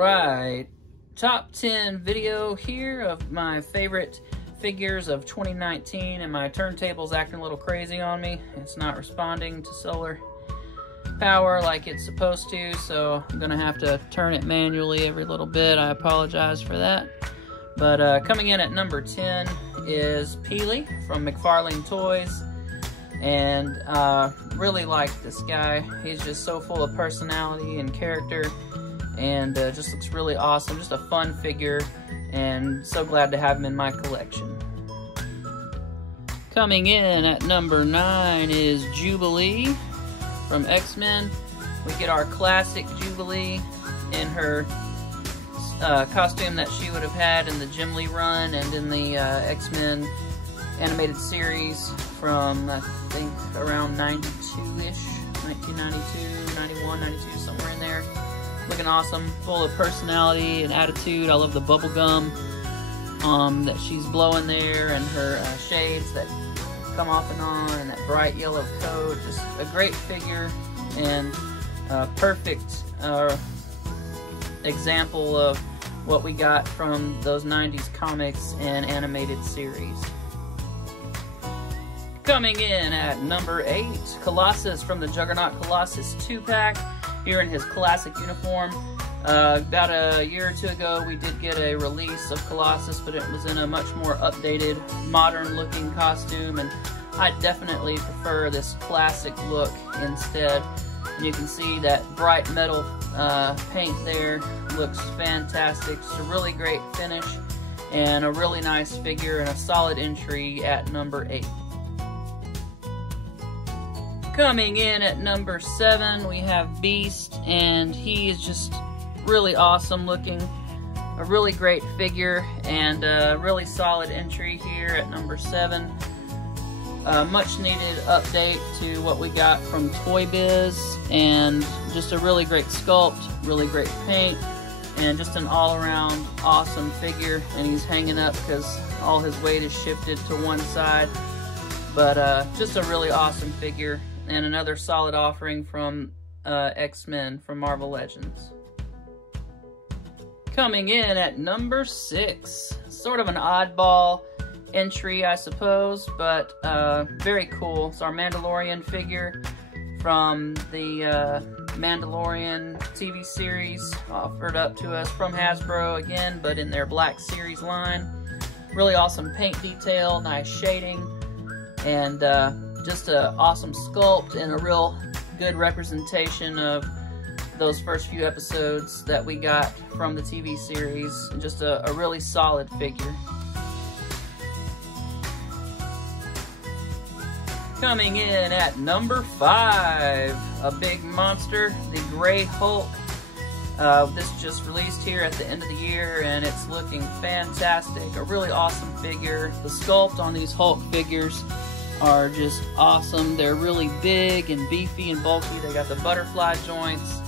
Alright, top 10 video here of my favorite figures of 2019, and my turntable's acting a little crazy on me. It's not responding to solar power like it's supposed to, so I'm gonna have to turn it manually every little bit. I apologize for that. But coming in at number 10 is Peely from McFarlane Toys. And really like this guy. He's just so full of personality and character, and just looks really awesome. Just a fun figure, and so glad to have him in my collection. Coming in at number 9 is Jubilee from X-Men. We get our classic Jubilee in her costume that she would have had in the Jim Lee run and in the X-Men animated series from, I think, around 92-ish, 1992, 91, 92, somewhere in there. Looking awesome, full of personality and attitude. I love the bubble gum that she's blowing there, and her shades that come off and on, and that bright yellow coat. Just a great figure, and perfect example of what we got from those 90s comics and animated series. Coming in at number 8, Colossus from the Juggernaut Colossus 2-pack, here in his classic uniform. About a year or two ago, we did get a release of Colossus, but it was in a much more updated, modern-looking costume, and I definitely prefer this classic look instead. And you can see that bright metal paint there looks fantastic. Just a really great finish, and a really nice figure, and a solid entry at number 8. Coming in at number 7, we have Beast, and he is just really awesome looking. A really great figure, and a really solid entry here at number 7. Much needed update to what we got from Toy Biz, and just a really great sculpt, really great paint, and just an all-around awesome figure. And he's hanging up because all his weight is shifted to one side. But just a really awesome figure, and another solid offering from X-Men from Marvel Legends. Coming in at number 6, sort of an oddball entry, I suppose, but very cool. It's our Mandalorian figure from the Mandalorian TV series, offered up to us from Hasbro again, but in their Black Series line. Really awesome paint detail, nice shading, and just an awesome sculpt, and a real good representation of those first few episodes that we got from the TV series. And just a really solid figure. Coming in at number 5, a big monster, the Gray Hulk. This just released here at the end of the year, and it's looking fantastic. A really awesome figure. The sculpt on these Hulk figures are just awesome. They're really big and beefy and bulky. They got the butterfly joints,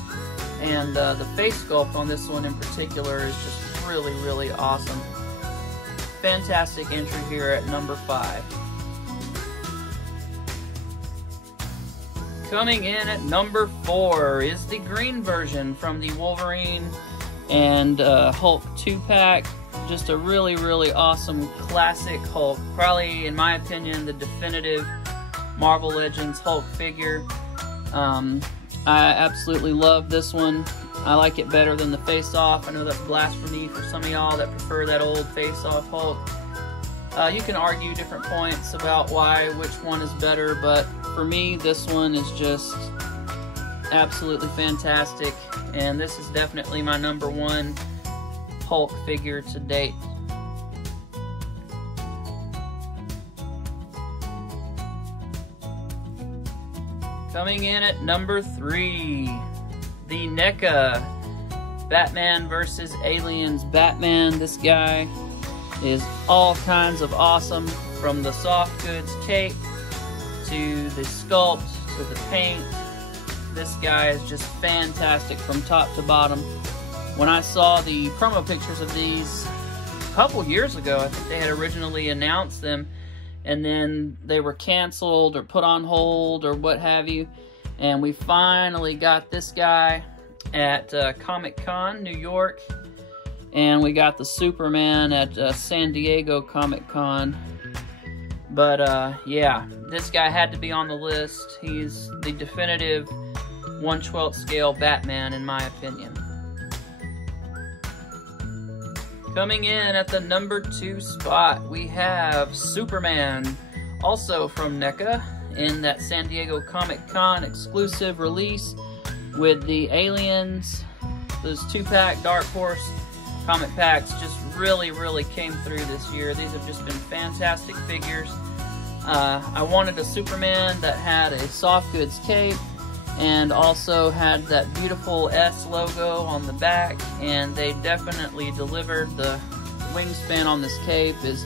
and the face sculpt on this one in particular is just really, really awesome. Fantastic entry here at number 5. Coming in at number 4 is the green version from the Wolverine and Hulk 2-pack. Just a really, really awesome classic Hulk. Probably, in my opinion, the definitive Marvel Legends Hulk figure. I absolutely love this one. I like it better than the Face-Off. I know that's blasphemy for some of y'all that prefer that old Face-Off Hulk. You can argue different points about which one is better, but for me, this one is just absolutely fantastic, and this is definitely my number 1 Hulk figure to date. Coming in at number 3, the NECA Batman vs. Aliens Batman. This guy is all kinds of awesome, from the soft goods cape to the sculpt to the paint. This guy is just fantastic from top to bottom. When I saw the promo pictures of these a couple years ago, I think they had originally announced them, and then they were canceled or put on hold or what have you, and we finally got this guy at Comic-Con, New York. And we got the Superman at San Diego Comic-Con. But yeah, this guy had to be on the list. He's the definitive 1/12 scale Batman, in my opinion. Coming in at the number 2 spot, we have Superman, also from NECA, in that San Diego Comic-Con exclusive release with the Aliens. Those 2-pack Dark Horse comic packs just really came through this year. These have just been fantastic figures. I wanted a Superman that had a soft goods cape and also had that beautiful S logo on the back, and they definitely delivered. The wingspan on this cape is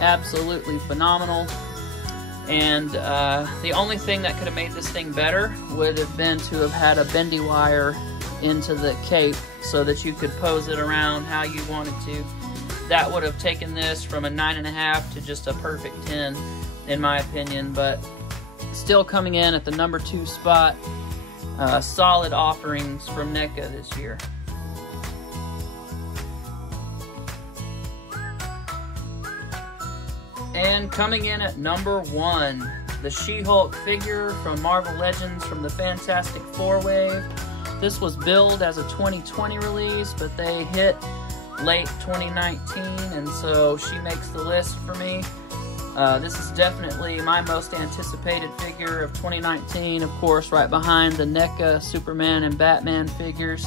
absolutely phenomenal, and the only thing that could have made this thing better would have been to have had a bendy wire into the cape so that you could pose it around how you wanted to. That would have taken this from a 9.5 to just a perfect 10, in my opinion, but still coming in at the number 2 spot. Solid offerings from NECA this year. And coming in at number 1, the She-Hulk figure from Marvel Legends from the Fantastic Four wave. This was billed as a 2020 release, but they hit late 2019, and so she makes the list for me. This is definitely my most anticipated figure of 2019, of course, right behind the NECA Superman and Batman figures.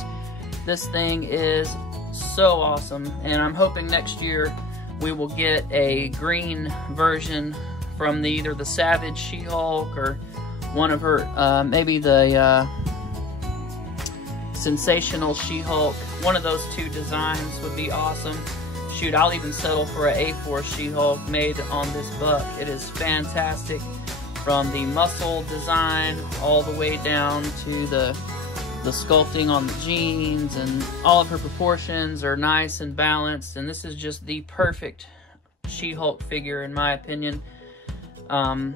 This thing is so awesome, and I'm hoping next year we will get a green version from either the Savage She-Hulk or one of her, maybe the Sensational She-Hulk. One of those 2 designs would be awesome. Shoot, I'll even settle for an A4 She-Hulk made on this buck. It is fantastic, from the muscle design all the way down to the sculpting on the jeans, and all of her proportions are nice and balanced, and this is just the perfect She-Hulk figure, in my opinion. The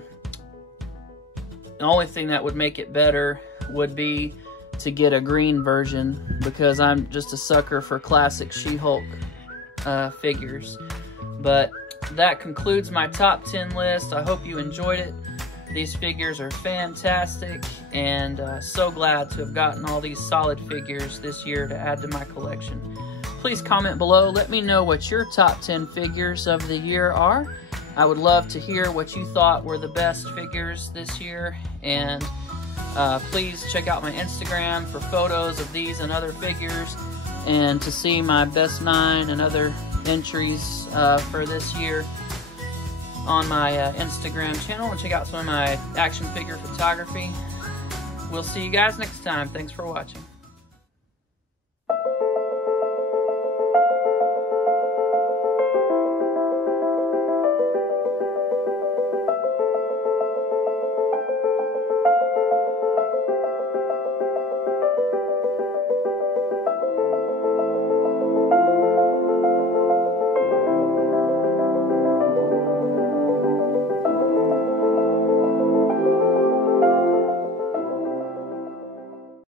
only thing that would make it better would be to get a green version, because I'm just a sucker for classic She-Hulk figures. But that concludes my top 10 list. I hope you enjoyed it. These figures are fantastic, and so glad to have gotten all these solid figures this year to add to my collection. Please comment below. Let me know what your top 10 figures of the year are. I would love to hear what you thought were the best figures this year, and please check out my Instagram for photos of these and other figures, and to see my best 9 and other entries for this year on my Instagram channel, and check out some of my action figure photography. We'll see you guys next time. Thanks for watching.